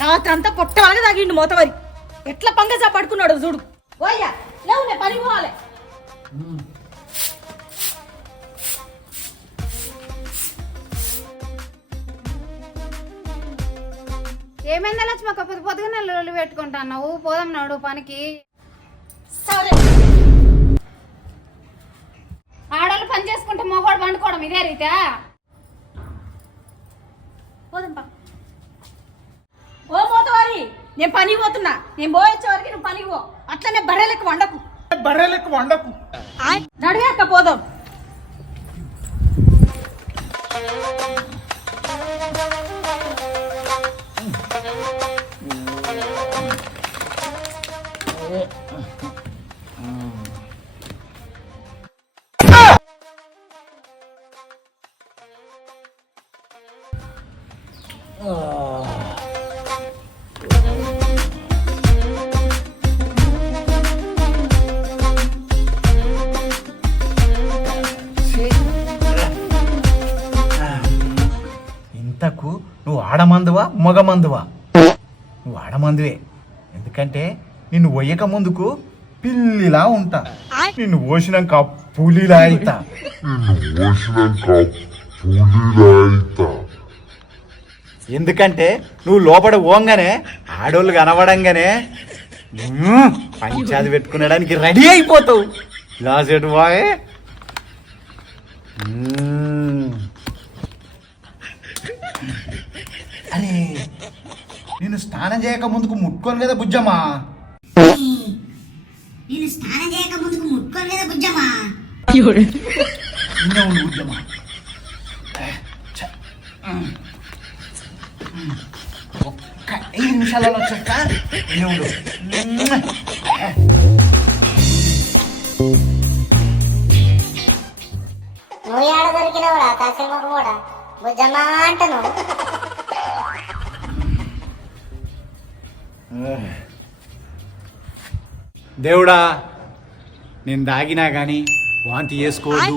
రాత్రి అంతా పొట్టలాగా తాగిండు మోతవరి. ఎట్లా పంగసా పడుకున్నాడు చూడు. ఓయ్యా లేవు, నేను పని పోవాలి. ఏమైందా లక్ష్మక్క? పొద్దుగానే లొల్లి పెట్టుకుంటాను. పోదాం నాడు పనికి. సరే, ఆడవాళ్ళు పని చేసుకుంటే మొగోడు పండుకోవడం ఇదే రీతా? పోదాంపా. ఓ మోతవారి, నేను పనికి పోతున్నా. నేను పోయొచ్చే వరకు నువ్వు పనికి పో. అట్లనే బర్రెలకు వండకు. నడిగాక పోదాం. ఇంతకు నువ్వు ఆడమందువా మగమందువా? నువ్వు ఆడమందువే. ఎందుకంటే నిన్ను ఒయ్యక ముందుకు పిల్లిలా ఉంటా, నిన్ను పోసినాక పులిలా అయితా. ఎందుకంటే నువ్వు లోపల పోంగానే ఆడోళ్ళు కనబడంగానే పంచాది పెట్టుకునేడానికి రెడీ అయిపోతావు. లాసెట్ బాయ్. అరే, నేను స్నానం చేయక ముందుకు ముట్టుకోను కదా బుజ్జమ్మా. నిన్నే ఉండు బుజ్జమ్మా. ఒక్క 5 నిమిషాలలో వచ్చాక నిన్నే ఉండు. నువ్వు ఏడ దొరికినవురా కాసేపు కూడా బుజ్జమ్మా అంటను. దేవుడా, నేను దాగినా కానీ వాంతి చేసుకోవద్దు,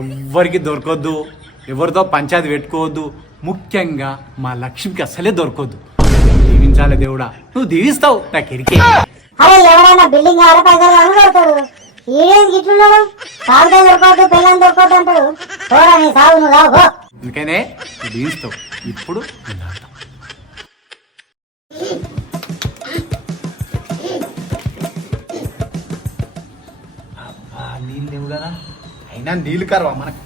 ఎవ్వరికి దొరకొద్దు, ఎవరితో పంచాయతీ పెట్టుకోవద్దు, ముఖ్యంగా మా లక్ష్మికి అసలే దొరకొద్దు. దీవించాలి దేవుడా. నువ్వు దీవిస్తావు, నాకు ఎరికే. అరే ఎవరైనా బిల్డింగ్ ఆడ పైసలు అనుకుంటాడు. ఈడేం గిట్లున్నాడు? సాగుతా దొరకవద్దు, పిల్లని దొరకవద్దు అంటాడు. చూడా నీ సాగు నువ్వు రావు. అందుకనే నువ్వు దీవిస్తావు. ఇప్పుడు నీళ్ళు లేవు కదా, అయినా నీళ్ళు కరవా మనకు.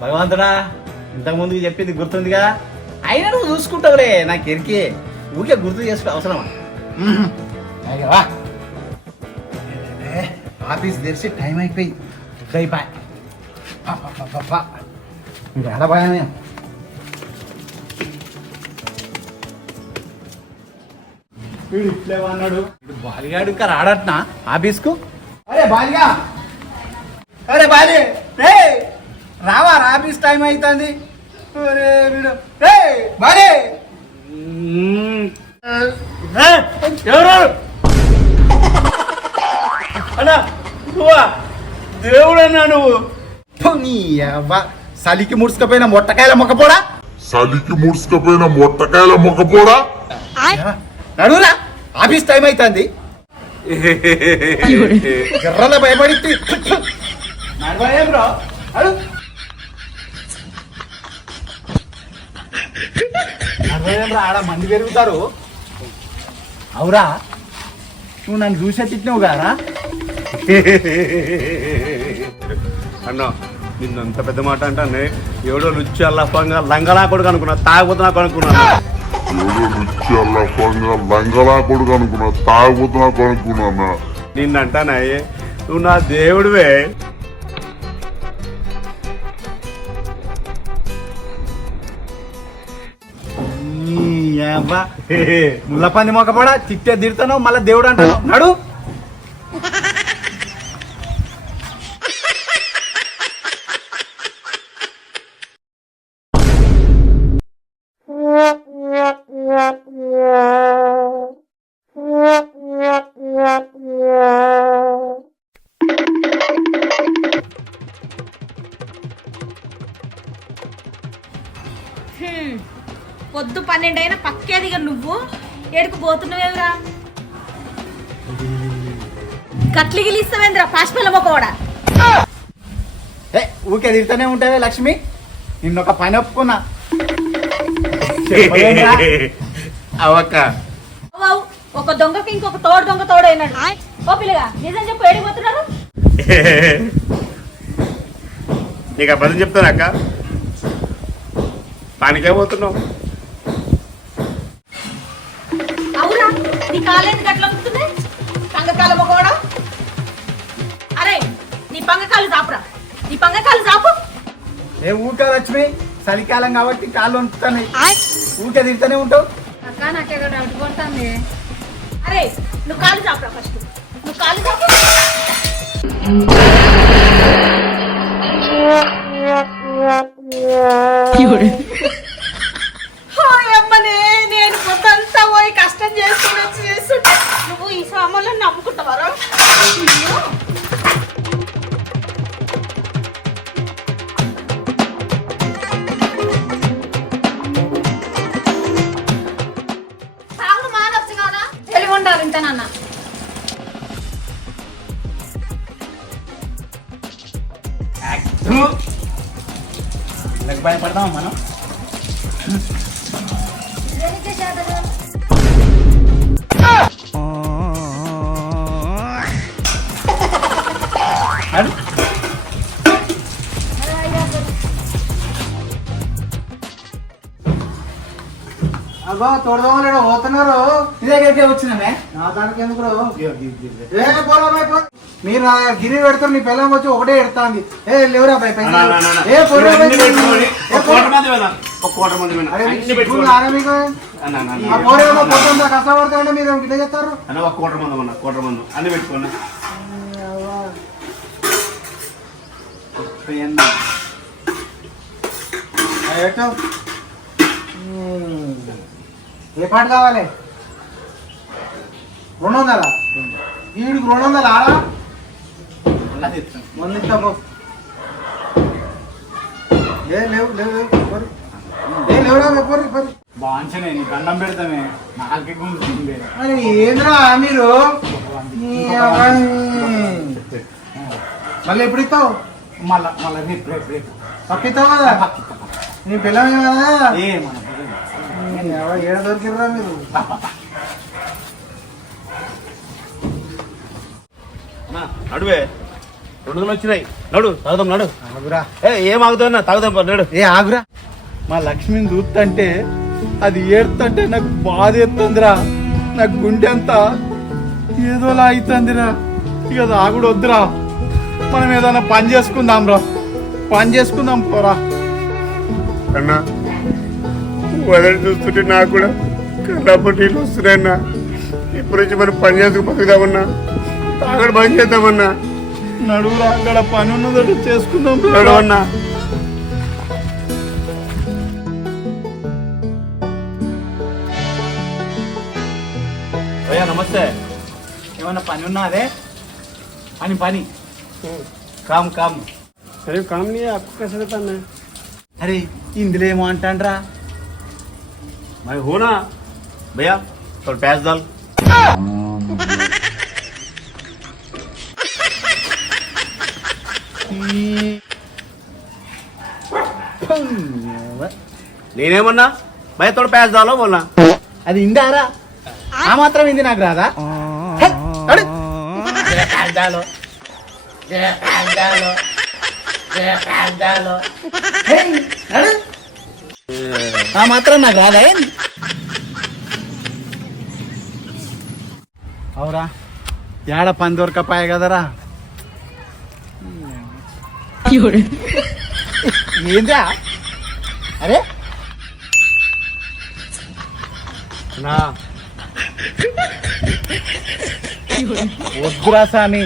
భగవంతుడా, ఇంతకుముందు చెప్పింది గుర్తుందిగా, అయినా నువ్వు చూసుకుంటావులే, నాకు ఎరికే. ఊరికే గుర్తు చేసుకో అవసరమా? ఆఫీస్ తెరిచి టైం అయిపోయి ఇంకా ఎలా పోయామే. వీడు ఇట్లేవా అన్నాడు. వీడు బాలిగాడు ఇంకా రాడట్నా ఆఫీస్కు. అరే బాలిగా, అరే బాలి, రే రావా, ఆఫీస్ టైం అవుతుంది. ఎవరు అన్నా? నువ్వా? దేవుడన్నా నువ్వు? సలికి ముడుచుకపోయిన మొట్టకాయల మొక్కపోడా. నడురా, ఆఫీస్ టైం అవుతుంది. ఎర్రల భయపడి బ్రో అడు. ఆడ మంది పెరుగుతారు. అవురా, నువ్వు నన్ను చూసే తిట్టినావు కదా అన్నా. నిన్నంత పెద్ద మాట అంటే ఎవడో రుచి అల్లఫంగా లంగలా కొడుకు అనుకున్నా, తాగబోతున్నా అనుకున్నా. నిన్నంటానాయే, నువ్వు నా దేవుడివే. అబ్బా ముళ్ళ పంది మొక్కపడా తిట్టే తిడతాను మళ్ళీ దేవుడు అంటాను నడు. పొద్దు 12 అయినా పక్కేదిగా నువ్వు ఏడుకు పోతున్నావేమిరా? గట్లు గిలిస్తావేంద్రా పాశపిల్ల మొక్కవాడా? ఊకే తిడతానే ఉంటావే లక్ష్మి, నిన్నొక పని ఒప్పుకున్నా. అవక్క అవ్వవు, ఒక దొంగకి ఇంకొక దొంగ తోడైనాడు. ఓ పిల్లగా నిజం చెప్పు, ఏడిపోతున్నారు? నీకు అబద్ధం చెప్తాను అక్క, పనికే పోతున్నావు. అవురా, నీ కాలేజీ గట్ల అమ్ముతున్నాయి పంగకాల మొక్కవాడా? అరే నీ పంగకాలు చాపురా, నీ పంగకాలు చాపు. ఏ ఊకే లక్ష్మి, చలికాలం కాబట్టి కాళ్ళు వంపుతాయి, ఊకే తిడతానే ఉంటావు. అక్క నాకు ఎక్కడ డౌట్ కొడుతుంది. అరే నువ్వు కాలు చాపురా, ఫస్ట్ నువ్వు కాలు చాపు. అమ్మనే నేను పొద్దంతా పోయి కష్టం చేసుకుని వచ్చి చేస్తుంటే నువ్వు ఈ సామాన్లను నమ్ముకుంటావారా? సాగుడు మానొచ్చు కదా, తెలివి ఉండాలి ఇంతనన్నా. భయపడతామా మనం? అబ్బా తోడదోమలేడు పోతున్నారు. నీ దగ్గరికి వచ్చినామే. నా దానికి ఎందుకు మీరు నా గిరి పెడతారు, నీ పిల్లలు వచ్చి ఒకటే ఎడతాంది. ఏ లేవురా భయ మీకు కష్టపడతారంటే మీరు ఇట్లా చేస్తారు. అన్ని పెట్టుకోండి. ఏ పాట కావాలి? 200 వీడికి 200 ఆరా మొన్న బాగుంచనే నీ దండం పెడతామే, నాకే గుంటుంది. ఏంద్రా మీరు మళ్ళీ ఎప్పుడు ఇస్తావు? మళ్ళా మళ్ళీ రేపు రేపు రేపు పక్కిస్తావు కదా, నీ పిల్లలు కదా. ఏ మన ఏడ దొరికిర్రా మీరు? నడువే 200 వచ్చినాయి, నడు తాగుదాం. నడు ఆగురా. ఏం ఆగుతున్నా, తాగుదాం నడు. ఏ ఆగురా. మా లక్ష్మిని చూస్తుంటే అది ఏడుతుంటే నాకు బాధ ఎత్తుందిరా, నాకు గుండె అంతా ఏదోలా అవుతుందిరా. ఇక అది ఆగుడు వద్దురా, మనం ఏదైనా పని చేసుకుందాం రా, పని చేసుకుందాం పోరా. అన్నా వదిలి చూస్తుంటే నాకు కూడా కళ్ళప్పుడు నీళ్ళు వస్తున్నాయన్నా. ఇప్పటి నుంచి మనం పని చేసుకు బతుకుదామన్నా, తాగడం బంద్ చేద్దామన్నా. నడువురా, అక్కడ పని ఉన్నదట చేసుకుందాం నడవన్నా. అయ్యా నమస్తే, ఏమన్నా పని ఉన్నదే? అని పని కామ్ కామ్. అరే కామ్ నీ आपको कैसे देता मैं? అరే ఇందులో ఏమో అంటాండ్రా. मैं हूं ना भैया, थोड़ा प्याज डाल. నేనేమన్నా భయ తోడు ప్యాజ్ దాలో మొన్నా. అది ఇందారా, ఆ మాత్రం ఇంది నాకు రాదా? ఆ మాత్రం నాకు రాదా? అవురా, ఏడ పని దొరకపాయ కదరా. ఏందా? అరే నా వద్దురా సామి,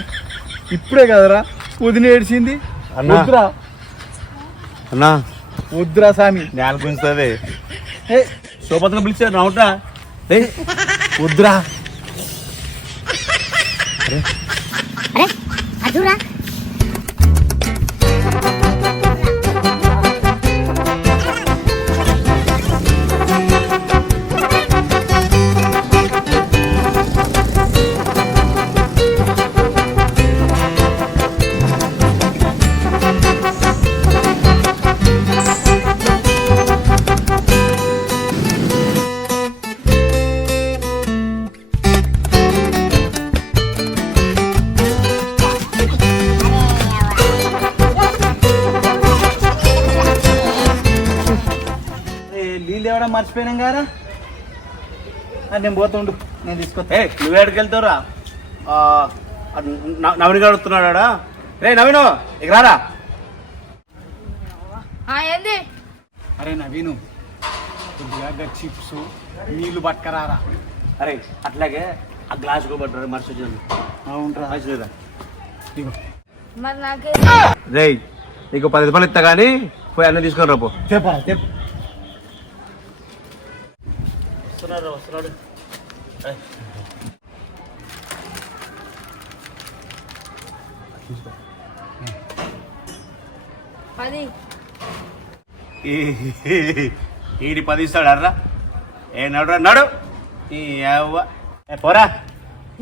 ఇప్పుడే కదరా వదిన ఏడ్చింది. అన్నా. వద్దురా అన్నా వద్దురా సామి. నేల గుంజుతుంది. ఏ సోపత్రం పిలిచారు రావుట్రా. వద్దురా. అదురా నీళ్ళు ఎవడా మర్చిపోయినాం కదా. నేను పోతుండు, నేను తీసుకొస్తా. నువ్వు ఎక్కడికి వెళ్తావురా? నవీన్ గారు వస్తున్నాడా? రే నవీను ఇక రారా. ఏంది అరే నవీను, కొద్దిగా చిప్స్ నీళ్ళు పట్టుకరారా. అరే అట్లాగే ఆ గ్లాస్ కోబట్టారు మర్చిపోయాను. అవునరా. మంచిదా ఇగో మరి నాకే రే నీకు 10 రూపాయలు ఇస్తా కానీ పోయి అన్నీ తీసుకొని రాపో. చెప్పా వస్తున్నాడు. పది ఈడి 10 ఇస్తాడర్రా. ఏ నడురా నడు. పోరా.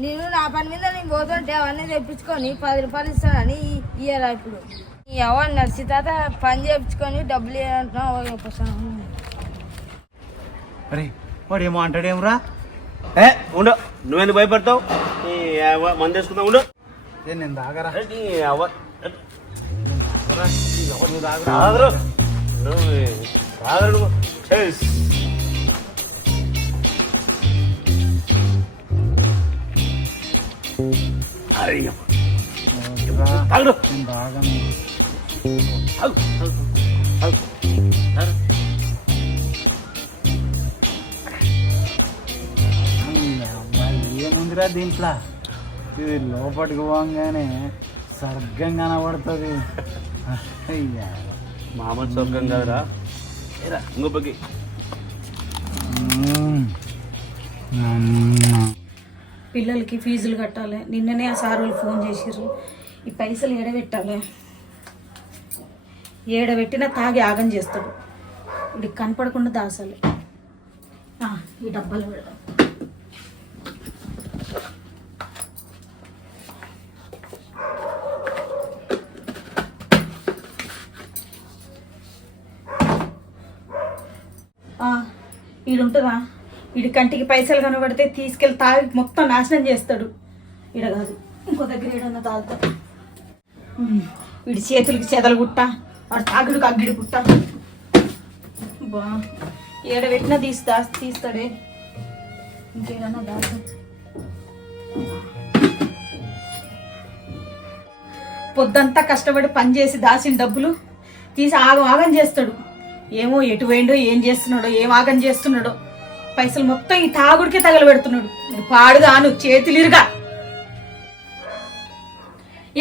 నేను నా పని మీద నేను పోతుంటే అవన్నీ తెప్పించుకొని 10 రూపాయలు ఇస్తానని ఇయ్యరా ఇప్పుడు. ఈ ఎవరు నడిచి తాత పని చేయించుకొని డబ్బులు ఇవ్వాలంటున్నావు. అరే వాడు ఏమో అంటాడేమరా. ఉండు, నువ్వెందుకు భయపడతావు? మంది వేసుకుందాం. ఉండు. నేను దాగరా. నేను దాగను. ఏముందిరా దీంట్లో, ఇది లోపలికి పోగానే స్వర్గం కనబడుతుంది. అయ్యా మామూలు స్వర్గం కాదురా. ఇంకొకకి పిల్లలకి ఫీజులు కట్టాలి. నిన్ననే ఆ సార్ వాళ్ళు ఫోన్ చేసిర్రు. ఈ పైసలు ఏడబెట్టాలి. ఏడబెట్టినా తాగి ఆగం చేస్తాడు. ఇప్పుడు కనపడకుండా దాసాలి. ఈ డబ్బాలు పెడదాం. ఈడుంటుందా? వీడి కంటికి పైసలు కనబడితే తీసుకెళ్ళి తాగి మొత్తం నాశనం చేస్తాడు. ఈడ కాదు, ఇంకో దగ్గర ఏడన్నా తాగుతాడు. వీడి చేతులకి చెదలు గుట్ట, వాడు తాగుడికి అగ్గిడి పుట్ట. బా ఏడ పెట్టినా తీస్తాడే. ఇంకేదన్నా దాసు. పొద్దంతా కష్టపడి పని చేసి దాసిన డబ్బులు తీసి ఆగం చేస్తాడు. ఏమో ఎటు పోయిండో, ఏం చేస్తున్నాడో, ఏం ఆగం చేస్తున్నాడో. పైసలు మొత్తం ఈ తాగుడికే తగలబెడుతున్నాడు. పాడుగాను చేతులిరుగా.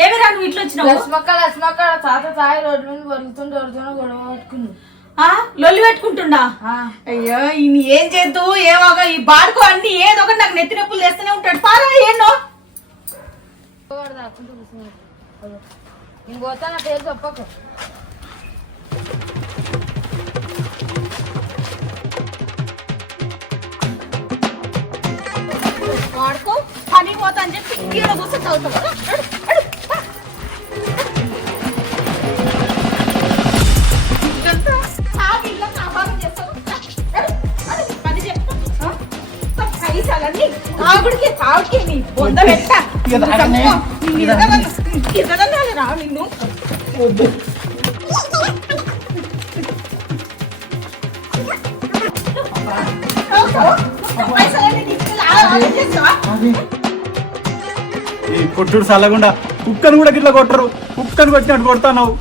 ఏమి రా నువ్వు ఇట్లా వచ్చినావు? లక్ష్మక్క తాత తాగి రోడ్డు మీద బరుగుతుంటే ఎవరితోనో గొడవ పెట్టుకున్నాడు. లొల్లి పెట్టుకుంటుండా? అయ్యో ఈయన ఏం చేద్దు ఏమోగా. ఈ బాడుకో అన్ని ఏదో ఒకటి నాకు నెత్తి నొప్పులు చేస్తూనే ఉంటాడు. పారా ఏనో నేను పోతా, నా పేరు చెప్పకు. వాడుకో పని పోతా అని చెప్పి ఈడ కూర్చొని చదువుతావు. పైసలన్నీ తాగుడికి నీ బొంద పెట్ట రా నిన్ను. ఈ కొట్టుడు చల్లకుండా కుక్కను కూడా గిట్లా కొట్టరు. కుక్కను కొట్టినట్టు కొడతావు.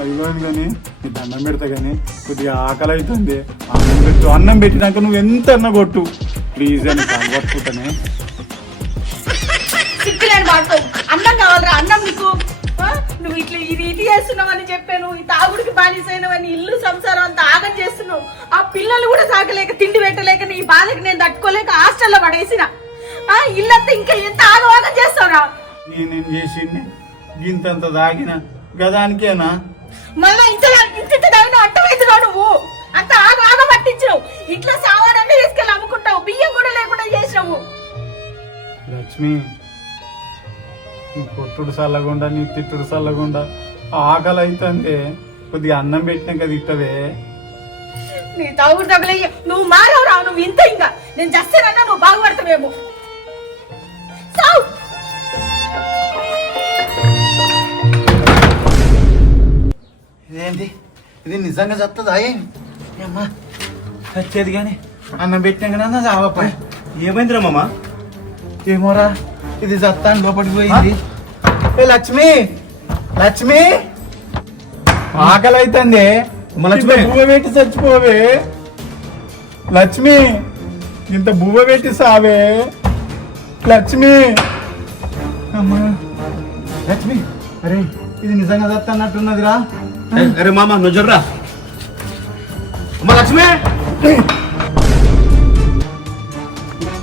అయిపోయింది కానీ నీ దండం పెడతా కానీ కొద్దిగా ఆకలి అవుతుంది. అన్నం పెట్టు. అన్నం పెట్టినాక నువ్వు ఎంత అన్న కొట్టు. ప్లీజ్ అని పట్టుకుంటానే. సిగ్గులేని వాడుతావు. అన్నం కావాలరా, అన్నం నీకు. ఆ? నువ్వు ఇట్లా ఇది చేస్తున్నావని చెప్పాను, ఈ తాగుడికి బానిసైనవని ఇల్లు సంసారం అంతా ఆగం చేస్తున్నావు. ఆ పిల్లలు కూడా సాగలేక తిండి పెట్టలేక నీ బాధకి నేను తట్టుకోలేక హాస్టల్లో పడేసిన. ఇల్లంతా ఇంకా ఎంత ఆగం చేస్తావురా. నేనేం చేసింది? గింతంత తాగిన గదానికేనా? మళ్ళా ఇంత తాగిన అట్టమవుతున్నావు నువ్వు. అంత ఆగ పట్టించినావు. ఇట్లా సామానన్నీ తీసుకెళ్ళి అమ్ముకుంటావు, బియ్యం కూడా లేకుండా చేసినావు. లక్ష్మి, నువ్వు కొట్టుడు చల్లగుండా నీ తిట్టుడు చల్లగుండా ఆకలి అవుతుంది. కొద్దిగా అన్నం పెట్టినాక తిట్టవే. నీ తాగుడు తగలయ్య నువ్వు మారవు రావు. నువ్వు ఇంత ఇంకా నేను చస్తానన్నా నువ్వు బాగుపడతావేమో. సావు. ఇదేంటి? ఇది నిజంగా చస్తుందా? అమ్మా చచ్చేది కానీ అన్నం పెట్టినాక చావప్ప. ఏమైందిరా మామ? ఏమోరా, ఇది చత్తాను లోపలికి పోయింది. ఏ లక్ష్మి, లక్ష్మి ఆకలి అవుతుంది. లక్ష్మి బువ్వ పెట్టి చచ్చిపోవే. లక్ష్మి ఇంత బువ్వ పెట్టి సావే. లక్ష్మి, అమ్మా లక్ష్మి. అరే ఇది నిజంగా చత్తన్నట్టున్నదిరా. అరే మామ నువ్వు జర్రా. అమ్మ లక్ష్మి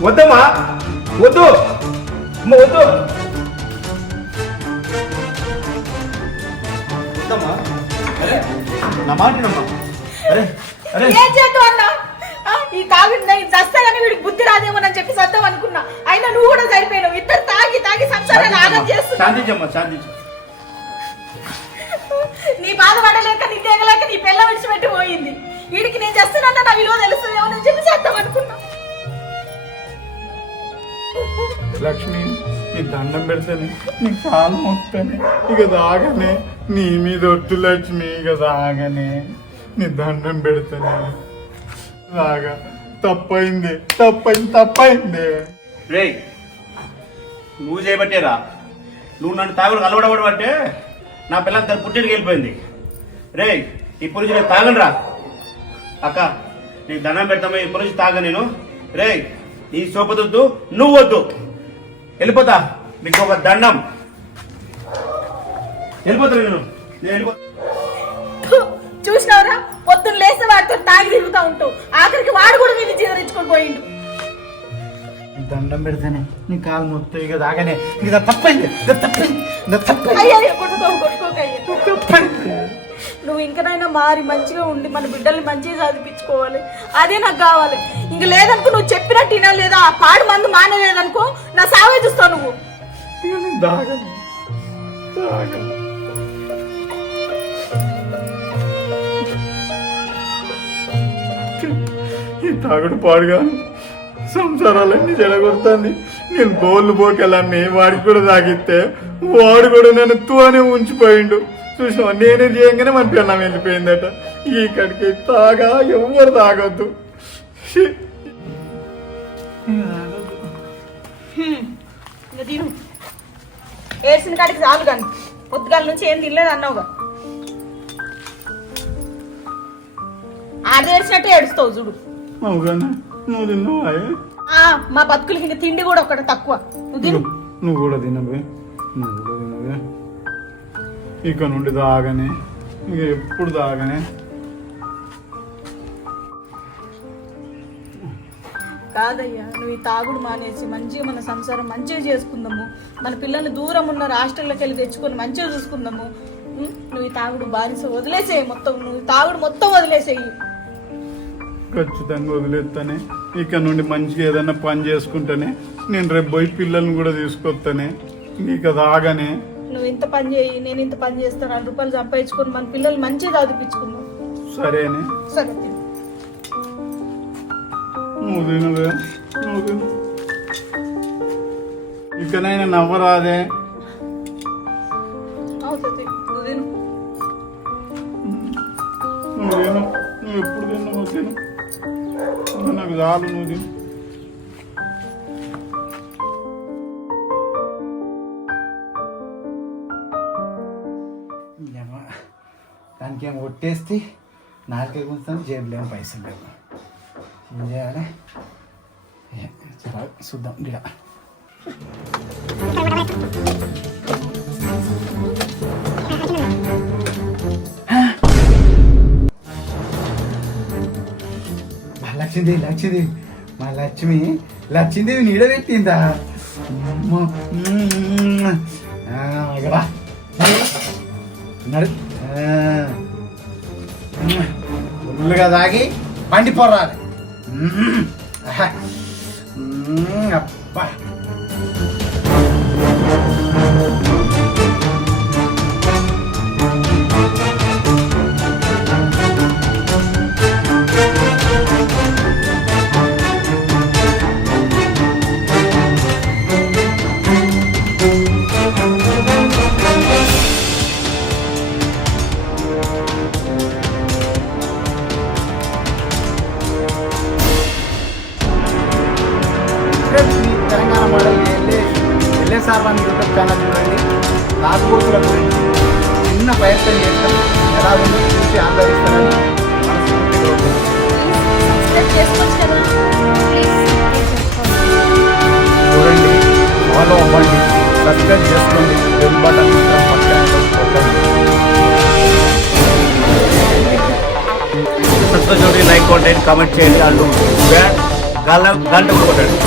వద్దమ్మా, వద్దు అమ్మ, వద్దు. వద్దమ్మా. అరే నా మాటనమ్మా. అరే అరే ఏం చేద్దాం అన్నా? ఈ తాగుడు నేను చస్తానని వీడికి బుద్ధి రాదేమోనని చెప్పి చద్దాం అనుకున్నా. అయినా నువ్వు కూడా సరిపోయినావు. ఇద్దరు తాగి తాగి సంసారాన్ని ఆగం చేస్తున్నావు. శాంతించమ్మా, శాంతించు. నీ బాధ పడలేక నీ తెగలేక నీ పిల్ల విడిచిపెట్టి పోయింది. వీడికి నేను చేస్తున్నా నా విలువ తెలుస్తుందేమో అని చెప్పి చేద్దాం అనుకున్నా. లక్ష్మి నీ దండం పెడతానే, నీ కాలు మొక్తానే, ఇక దాగనే. నీ మీద ఒట్టు లక్ష్మి, ఇక దాగనే. నీ దండం పెడతానే. దాగా తప్పైంది, తప్పైంది. రే నువ్వు చేయబట్టేరా. నువ్వు నన్ను తాగుడు అలవడబడబట్టే నా పిల్లలు తన పుట్టింటికి వెళ్ళిపోయింది. రే ఇప్పుడు నుంచి నేను తాగను రా. అక్క నీకు దండం పెడతామా, ఇప్పుడు నుంచి తాగ నేను. రే నీ సోపదొద్దు, నువ్వు వద్దు. వెళ్ళిపోతా, నీకు ఒక దండం. వెళ్ళిపోతా నేను వెళ్ళిపోతా. చూసినవరా, పొద్దున్న లేస్తే వాడితో తాగి తిరుగుతూ ఉంటావు. ఆఖరికి వాడు కూడా వీళ్ళు జీవరించుకొని పోయిండు. దండం పెడతానే, నీ కాలు మొత్తం, ఇక దాగనే. ఇక తప్పైంది. అయ్యా కొట్టుకోకయ్యా. నువ్వు ఇంకనైనా మారి మంచిగా ఉండి మన బిడ్డల్ని మంచిగా చదివించుకోవాలి. అదే నాకు కావాలి. ఇంక లేదనుకో, నువ్వు చెప్పినట్టు వినా లేదా ఆ పాడు మందు మానలేదనుకో, నా సావే చూస్తావు నువ్వు. ఈ తాగుడు పాడుగా సంసారాలన్నీ జడగొడుతుంది. నేను బోళ్ళు పోకెళ్ళాన్ని వాడికి కూడా తాగిస్తే వాడు కూడా నన్ను తూనే ఉంచిపోయిండు. చూసినా నేనే చేయంగానే మన పిల్లం వెళ్ళిపోయిందట. ఇక్కడికి తాగా ఎవరు తాగొద్దు. తిను ఏడ్చిన కాడికి చాలు కానీ పొద్దుగాల నుంచి ఏం తినలేదు అన్నావుగా. ఆడ ఏడ్చినట్టే ఏడుస్తావు చూడు. అవుగానే నువ్వు తిన్నావా? మా బతుకులకి ఇంకా తిండి కూడా ఒకటి తక్కువ. నువ్వు తిను. నువ్వు కూడా తినవే. ఇక నుండి తాగనే, ఇక ఎప్పుడు తాగనే. కాదయ్యా, నువ్వు ఈ తాగుడు మానేసి మంచిగా మన సంసారం మంచిగా చేసుకుందాము. మన పిల్లల్ని దూరం ఉన్న హాస్టల్లోకి వెళ్ళి తెచ్చుకొని మంచిగా చూసుకుందాము. నువ్వు ఈ తాగుడు బానిస వదిలేసేయి. మొత్తం నువ్వు తాగుడు మొత్తం వదిలేసేయి. ఖచ్చితంగా వదిలేస్తానే. ఇక నుండి మంచిగా ఏదైనా పని చేసుకుంటానే. నేను రేపు పోయి పిల్లల్ని కూడా తీసుకొస్తానే. ఇక తాగనే. నువ్వు ఇంత పని చేయి, నేను ఇంత పని చేస్తాను. 2 రూపాయలు సంపాదించుకొని మన పిల్లలు మంచిగా చదివించుకుందాం. సరేనే. సరే నువ్వు తినవే, నువ్వు తిను. ఇకనైనా నవ్వరాదే. అవుతుంది, నువ్వు తిను. నువ్వు తిను, నువ్వు ఎప్పుడు తిన్నావు తిను. నాకు చాలు, నువ్వు తిను. దానికి ఏం కొట్టేస్తే నాలుగే కూర్చొని జేబులో ఏం పైసలు లేవు. ఏం చేయాలి? చూద్దాం ఇక లక్ష్మీదేవి లక్ష్మీదేవి మా లక్ష్మీదేవి నీడ పెట్టిందా ఇక నడు ఫుల్గా తాగి పండిపోరాలి అబ్బా తెలంగాణ మోడల్ ఎల్ఏసార్ వన్ యూట్యూబ్ ఛానల్ చూడండి. రాజకోతుల గురించి చిన్న ప్రయత్నం చేస్తాం, ఎలా ఉందో చూసి ఆదరిస్తారని మనస్ఫూర్తిగా కోరుకుంటున్నాను. చూడండి, ఫాలో అవ్వండి, సబ్స్క్రైబ్ చేసుకోండి, బెల్ బటన్ పక్కన కొట్టండి. సబ్స్క్రైబ్ చేయండి, లైక్ కొట్టండి, కామెంట్ చేయండి, అంటూ గంట కొట్టండి.